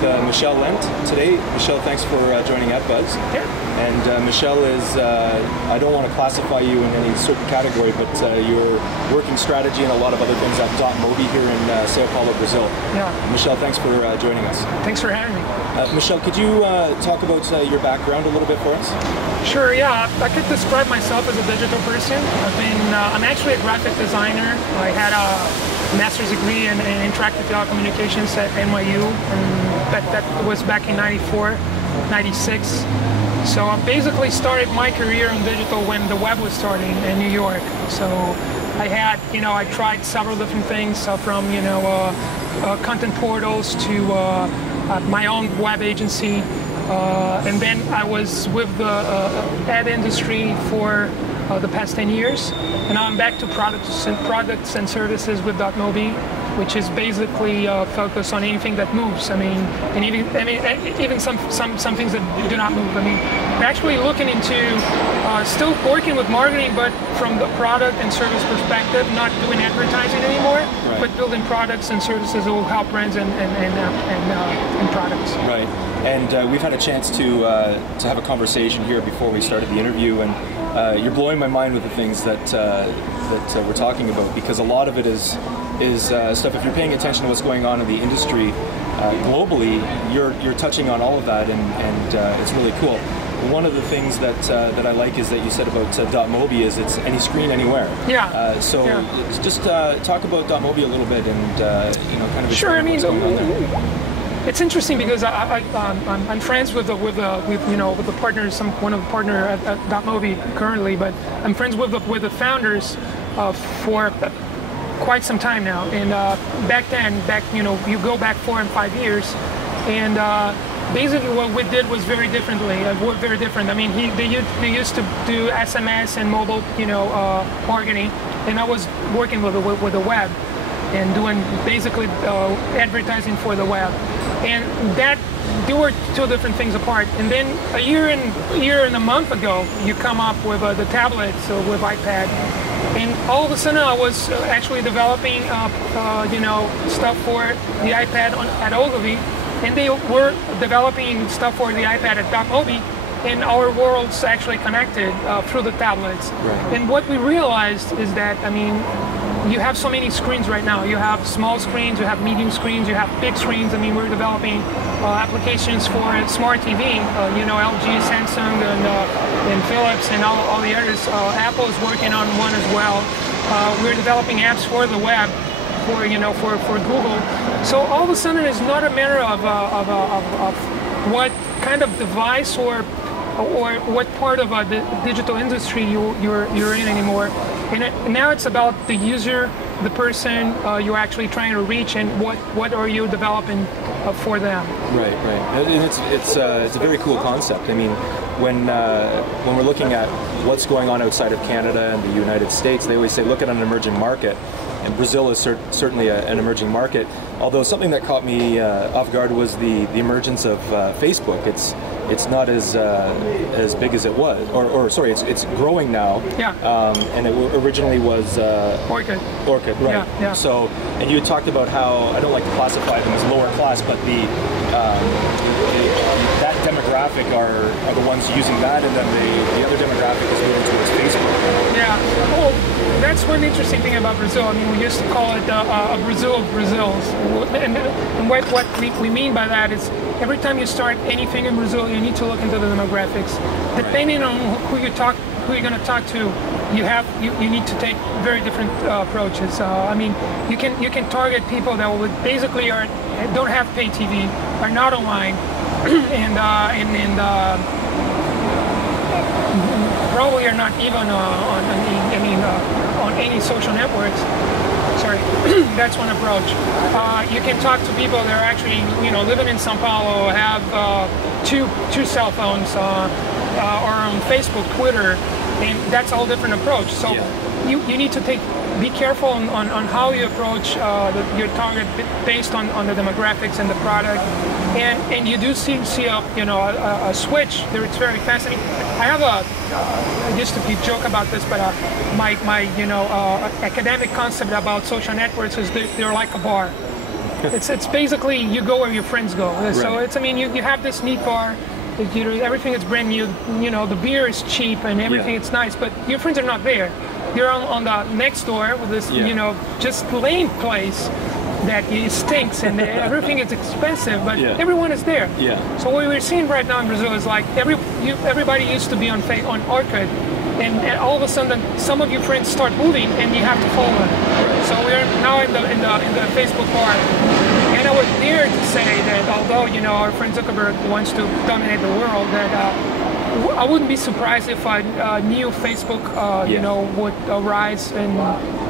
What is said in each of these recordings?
Michel Lent today. Michel, thanks for joining AtBuzz. Yeah. And Michel is, I don't want to classify you in any certain category, but you're working strategy and a lot of other things at Mobi here in Sao Paulo, Brazil. Yeah. Michel, thanks for joining us. Thanks for having me. Michel, could you talk about your background a little bit for us? Sure, yeah. I could describe myself as a digital person. I'm actually a graphic designer. I had a master's degree in interactive telecommunications at NYU, and that was back in 94, 96. So I basically started my career in digital when the web was starting in New York. So I had, I tried several different things from, content portals to my own web agency. And then I was with the ad industry for the past 10 years. And now I'm back to products and services with .mobi, which is basically focused on anything that moves. Even some things that do not move. We're actually looking into still working with marketing, but from the product and service perspective, not doing advertising anymore, right, but building products and services that will help brands and products. Right. And we've had a chance to have a conversation here before we started the interview, and you're blowing my mind with the things that we're talking about, because a lot of it is stuff. If you're paying attention to what's going on in the industry globally, you're touching on all of that, and it's really cool. One of the things that I like is that you said about .mobi is it's any screen, anywhere. Yeah. Just talk about .mobi a little bit, and kind of sure. What's going on there. It's interesting because I'm friends with the partners. I'm one of the partner at .mobi currently, but I'm friends with the founders for quite some time now. And back then, you go back 4 and 5 years, and basically what we did was very different. They used to do SMS and mobile, marketing, and I was working with the web and doing basically advertising for the web. And that, they were two different things apart. And then a year and a month ago, you come up with the tablets, with iPad. And all of a sudden, I was actually developing, stuff for the iPad at Ogilvy, and they were developing stuff for the iPad at .mobi, and our worlds actually connected through the tablets. Right. And what we realized is that, you have so many screens right now. You have small screens, you have medium screens, you have big screens. We're developing applications for smart TV, LG, Samsung, and Philips, and all the others. Apple is working on one as well. We're developing apps for the web, for Google. So all of a sudden, it's not a matter of what kind of device or what part of the digital industry you're in anymore. And now it's about the user, the person you're actually trying to reach, and what are you developing for them. Right. And it's a very cool concept. When we're looking at what's going on outside of Canada and the United States, they always say look at an emerging market. And Brazil is certainly an emerging market. Although something that caught me off guard was the emergence of Facebook. It's not as big as it was, it's growing now. Yeah. And it originally was Orchid. Orchid, right? Yeah. So, and you talked about how I don't like to classify them as lower class, but that demographic are the ones using that, and then the other demographic is moving towards Facebook. Yeah. Well, that's one interesting thing about Brazil. We used to call it a Brazil of Brazils, and what we mean by that is every time you start anything in Brazil, you need to look into the demographics. Depending on who you're going to talk to, you need to take very different approaches. You can target people that would basically don't have pay TV, are not online, and probably are not even on any social networks. Sorry, that's one approach. You can talk to people that are actually, living in Sao Paulo, have two cell phones, or on Facebook, Twitter, and that's all different approch. So you need to be careful on how you approach your target based on the demographics and the product. And you do see a switch there. It's very fascinating. I used to joke about this, but my academic concept about social networks is they're like a bar. It's basically you go where your friends go. So Right. it's, I mean, you have this neat bar. You know, everything is brand new. You know, the beer is cheap and everything. Yeah. It's nice, but your friends are not there. You're on the next door with this, Yeah. you know, just lame place that it stinks and everything is expensive, but Yeah. everyone is there. Yeah. So what we're seeing right now in Brazil is like everybody used to be on Orchid, and all of a sudden some of your friends start moving and you have to follow them. So we're now in the Facebook bar. And I was there to say that although, you know, our friend Zuckerberg wants to dominate the world, that I wouldn't be surprised if a new Facebook, you Yeah. know, would arise and,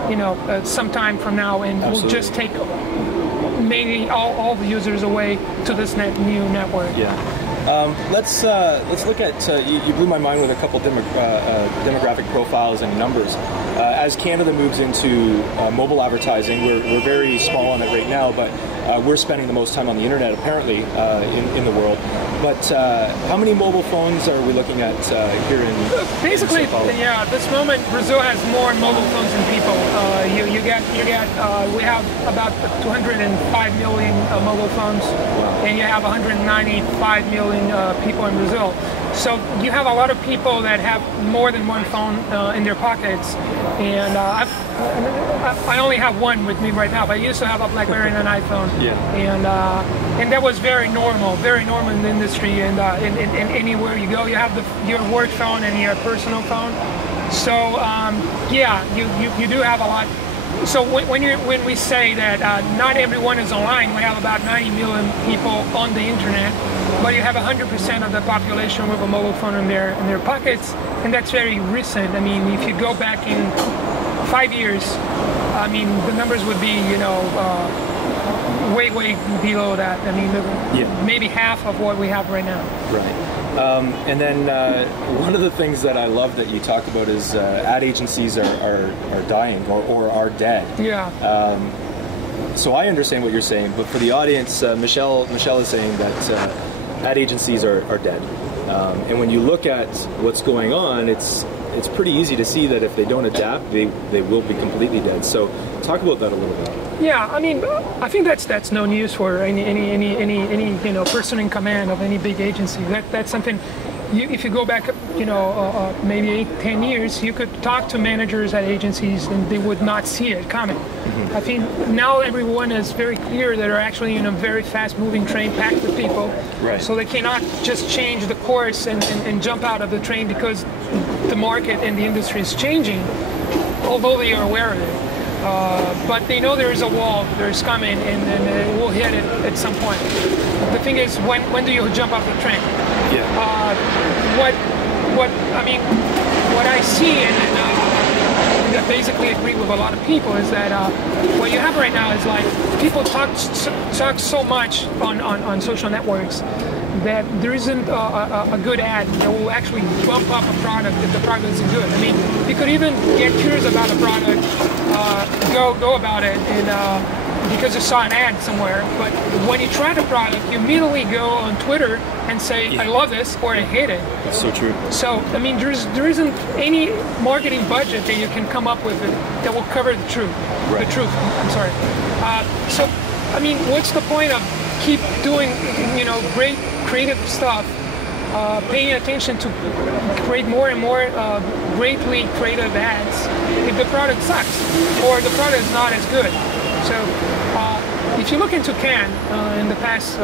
you know, sometime from now, and will Absolutely. just take maybe all the users away to this new network. Yeah. Let's look at, you blew my mind with a couple demographic profiles and numbers. As Canada moves into mobile advertising, we're very small on it right now, but we're spending the most time on the internet apparently in the world. But how many mobile phones are we looking at here in Basically, in Sao Paulo? yeah, at this moment Brazil has more mobile phones than people. We have about 205 million mobile phones, and you have 195 million people in Brazil. So you have a lot of people that have more than one phone in their pockets, and I only have one with me right now, but I used to have a BlackBerry and an iPhone. Yeah. And that was very normal in the industry, and in anywhere you go, you have your work phone and your personal phone. So yeah, you do have a lot. So when we say that not everyone is online, we have about 90 million people on the internet, but you have 100% of the population with a mobile phone in their pockets, and that's very recent. I mean, if you go back in 5 years, I mean, the numbers would be, you know, way below that. I mean, maybe half of what we have right now. Right. And then one of the things that I love that you talked about is ad agencies are dying or are dead. Yeah. So I understand what you're saying, but for the audience, Michel is saying that ad agencies are dead. And when you look at what's going on, it's pretty easy to see that if they don't adapt, they will be completely dead. So talk about that a little bit. Yeah, I mean, I think that's no news for any you know, person in command of any big agency. That's something. If you go back, you know, maybe 8-10 years, you could talk to managers at agencies and they would not see it coming. Mm-hmm. I think now everyone is very clear that they're actually in a very fast-moving train packed with people. Right. So they cannot just change the course and jump out of the train because the market and the industry is changing, although they are aware of it. But they know there is a wall, there's coming, and it will hit it at some point. The thing is, when do you jump off the train? Yeah. What I see, and I basically agree with a lot of people, is that what you have right now is like people talk so much on social networks that there isn't a good ad that will actually bump up a product if the product isn't good. I mean, you could even get curious about a product, go about it, and because you saw an ad somewhere. But when you try the product, you immediately go on Twitter and say, I love this, or I hate it. That's so true. So, I mean, there isn't any marketing budget that you can come up with that will cover the truth. Right. The truth, I'm sorry. So, I mean, what's the point of keep doing, you know, great creative stuff, paying attention to create more and more greatly creative ads if the product sucks or the product is not as good? So if you look into Cannes in the past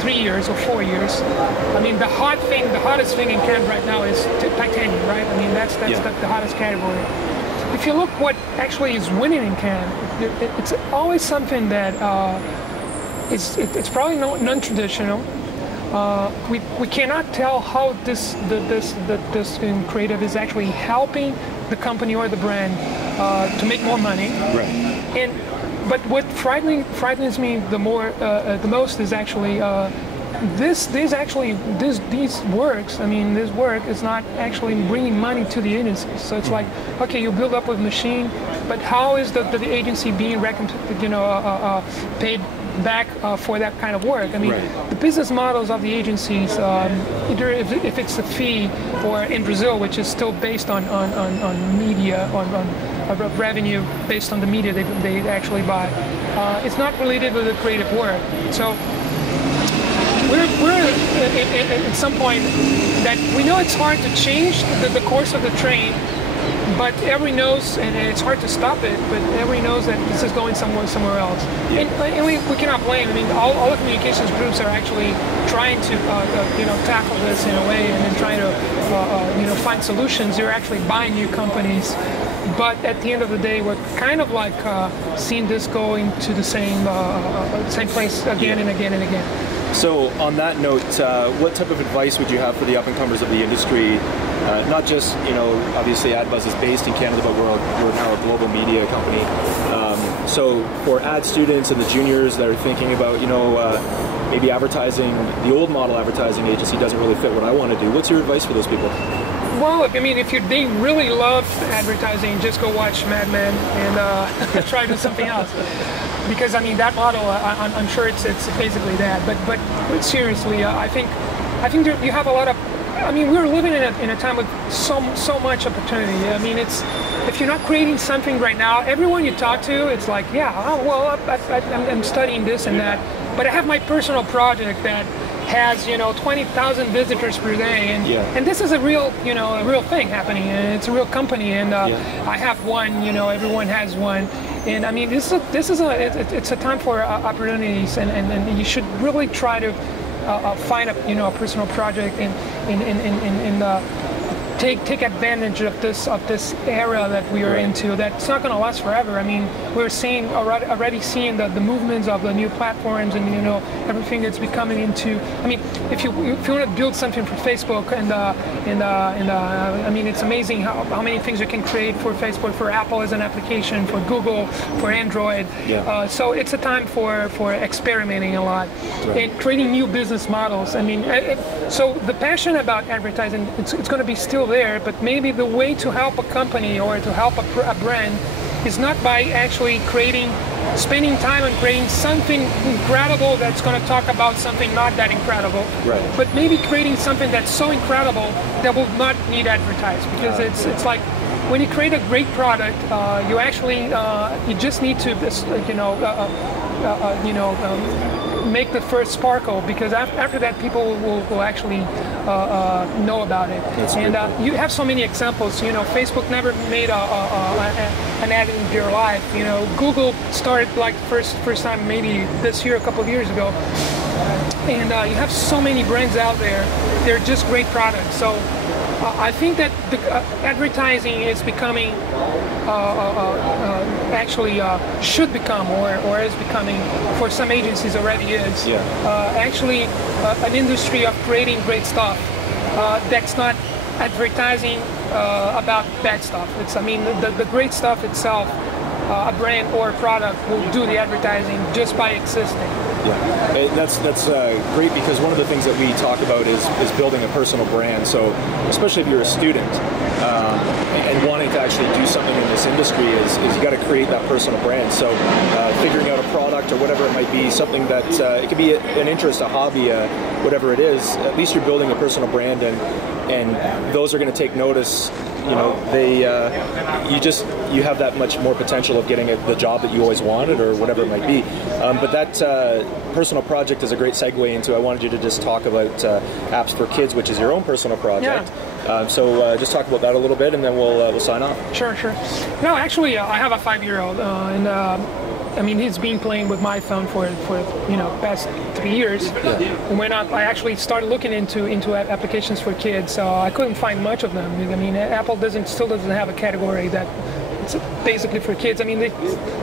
3 years or 4 years, I mean, the hottest thing in Cannes right now is titanium, right? I mean, that's the hottest category. If you look what actually is winning in Cannes, it's always something that it's probably non-traditional. We cannot tell how this creative is actually helping the company or the brand to make more money. Right. But what frightens me the most is actually these works. I mean, this work is not actually bringing money to the agencies. So it's like, okay, you build up a machine, but how is the agency being paid back for that kind of work? I mean, the business models of the agencies, either if it's a fee or in Brazil, which is still based on media, on revenue based on the media they actually buy, it's not related with the creative work. So we're at some point that we know it's hard to change the course of the train, but everyone knows, and it's hard to stop it, but everyone knows that this is going somewhere else. Yeah. And we cannot blame. I mean, all the communications groups are actually trying to tackle this in a way, and then trying to find solutions. They're actually buying new companies, but at the end of the day, we're kind of like seeing this going to the same place again and again and again. So on that note, what type of advice would you have for the up-and-comers of the industry? Not just, obviously AdBuzz is based in Canada, but we're now a global media company. So for ad students and the juniors that are thinking about, maybe advertising, the old model advertising agency doesn't really fit what I want to do. What's your advice for those people? Well, I mean, if they really love advertising, just go watch Mad Men and try to do something else. Because I mean, that model, I'm sure it's basically that. But seriously, I think you have a lot of. I mean, we're living in a time with so much opportunity. I mean, if you're not creating something right now, everyone you talk to, it's like, I'm studying this and that, but I have my personal project that has 20,000 visitors per day, and this is a real thing happening, and it's a real company, and I have one, everyone has one, and I mean it's a time for opportunities, and you should really try to find a personal project and take advantage of this era that we are into. That's not going to last forever. I mean, we're already seeing the movements of the new platforms and everything that's becoming into. I mean, if you want to build something for Facebook and I mean, it's amazing how many things you can create for Facebook, for Apple as an application, for Google, for Android. So it's a time for experimenting a lot and creating new business models. I mean, so the passion about advertising, it's going to be still there, but maybe the way to help a company or to help a brand is not by actually spending time on creating something incredible that's going to talk about something not that incredible, but maybe creating something that's so incredible that will not need advertised, because it's like when you create a great product, you actually you just need to make the first sparkle, because after that people will actually know about it. And you have so many examples. Facebook never made an ad in their life. Google started like first time maybe this year, a couple of years ago. And you have so many brands out there. They're just great products. So I think that the advertising is becoming, should become, or is becoming, for some agencies already is, actually an industry of creating great stuff that's not advertising about bad stuff. I mean, the great stuff itself, a brand or a product will do the advertising just by existing. That's great, because one of the things that we talk about is building a personal brand. So especially if you're a student and wanting to actually do something in this industry, is you got to create that personal brand. So figuring out a product or whatever it might be, something that it could be an interest, a hobby, whatever it is, at least you're building a personal brand, and those are going to take notice. You have that much more potential of getting the job that you always wanted, or whatever it might be. But that personal project is a great segue into, I wanted you to just talk about apps for kids, which is your own personal project. So just talk about that a little bit, and then we'll sign off. Sure. No, actually, I have a 5-year-old, and I mean, he's been playing with my phone for past 3 years. And when I actually started looking into applications for kids, I couldn't find much of them. I mean, Apple still doesn't have a category that it's basically for kids. I mean,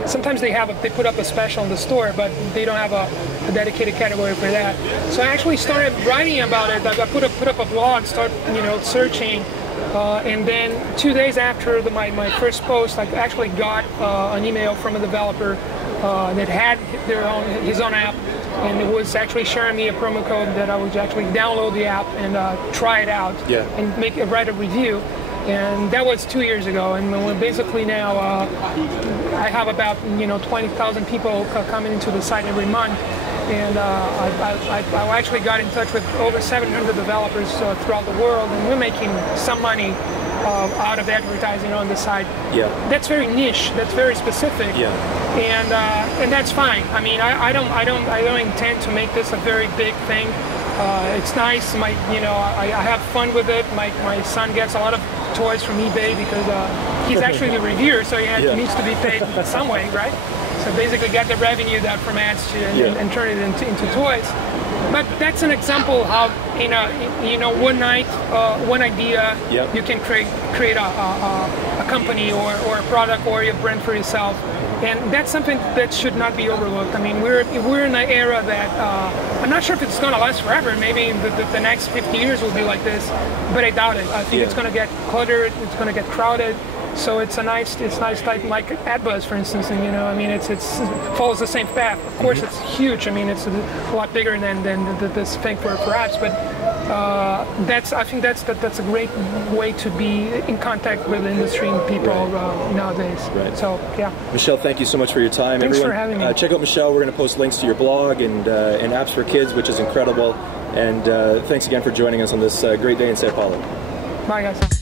sometimes they put up a special in the store, but they don't have a dedicated category for that. So I actually started writing about it. I put up a blog, started searching. And then 2 days after my first post, I actually got an email from a developer that had his own app, and it was actually sharing me a promo code that I would actually download the app and try it out and write a review. And that was 2 years ago, and we're basically now I have about 20,000 people coming into the site every month, and I actually got in touch with over 700 developers throughout the world, and we're making some money out of advertising on the site. That's very niche. That's very specific. And that's fine. I mean, I don't intend to make this a very big thing. It's nice. I have fun with it. My son gets a lot of toys from eBay because he's actually the reviewer, so he needs to be paid some way, right? So basically get the revenue that from ads and turn it into toys. But that's an example how one night, one idea, you can create a company or a product or a brand for yourself. And that's something that should not be overlooked. I mean, we're in an era that I'm not sure if it's going to last forever. Maybe the next 50 years will be like this, but I doubt it. I think it's going to get cluttered. It's going to get crowded. So it's nice type like AdBuzz, for instance. And I mean, it follows the same path. Of course, it's huge. I mean, it's a lot bigger than this thing for apps, but. I think that's a great way to be in contact with industry and people nowadays. So Michel, thank you so much for your time. Thanks everyone. For having me. Check out Michel. We're going to post links to your blog and apps for kids, which is incredible. And thanks again for joining us on this great day in Sao Paulo. Bye, guys.